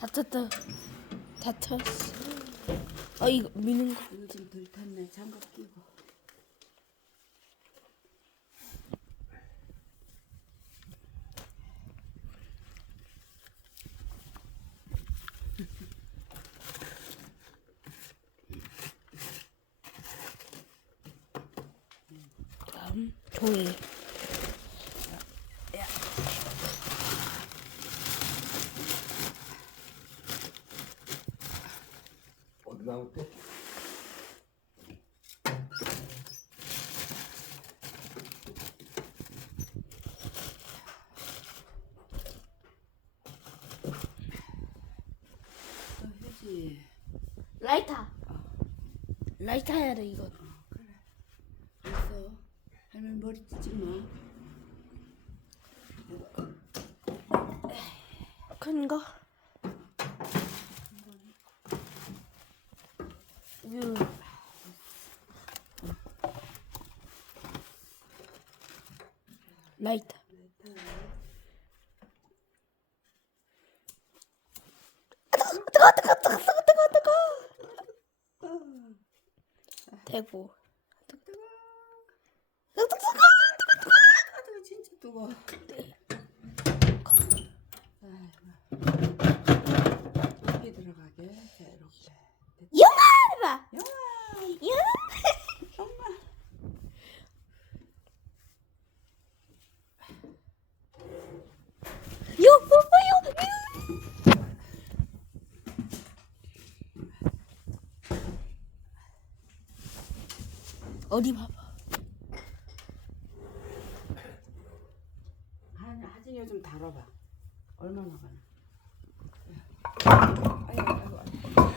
다 탔다. 다 탔어. 이거 미는 거. 이거 좀 덜 탔네. 장갑 끼고. 다음 종이. 어디 나올 때? 또 휴지. 라이터. 라이터 해야 돼 이거. 그래. 됐어. 할머니 머리 찢지 마. 큰 거. 유. 라이터. 대고. 아, 진짜 뜨거워. 여기 들어가게. 자, 이렇게. 영아! 영아. 영아! 엄마. 어디 봐봐. 하진이 좀 다뤄봐. 얼마나 가나.